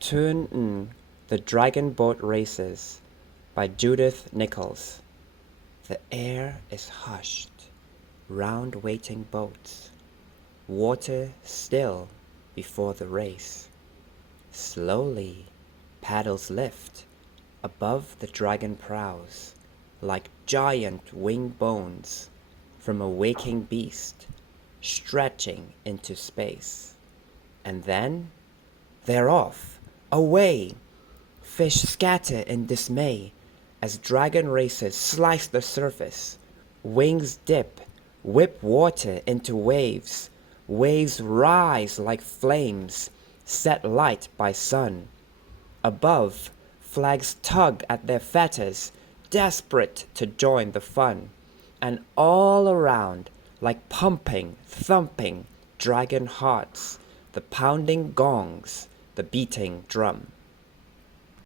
Tuen, The Dragon Boat Races by Judith Nicholls. The air is hushed, round waiting boats, water still before the race. Slowly, paddles lift above the dragon prows, like giant wing bones from a waking beast, stretching into space. And then they're off, away! Fish scatter in dismay as dragon racers slice the surface. Wings dip, whip water into waves. Waves rise like flames, set light by sun. Above, flags tug at their fetters, desperate to join the fun. And all around, like pumping, thumping dragon hearts, the pounding gongs, the beating drum.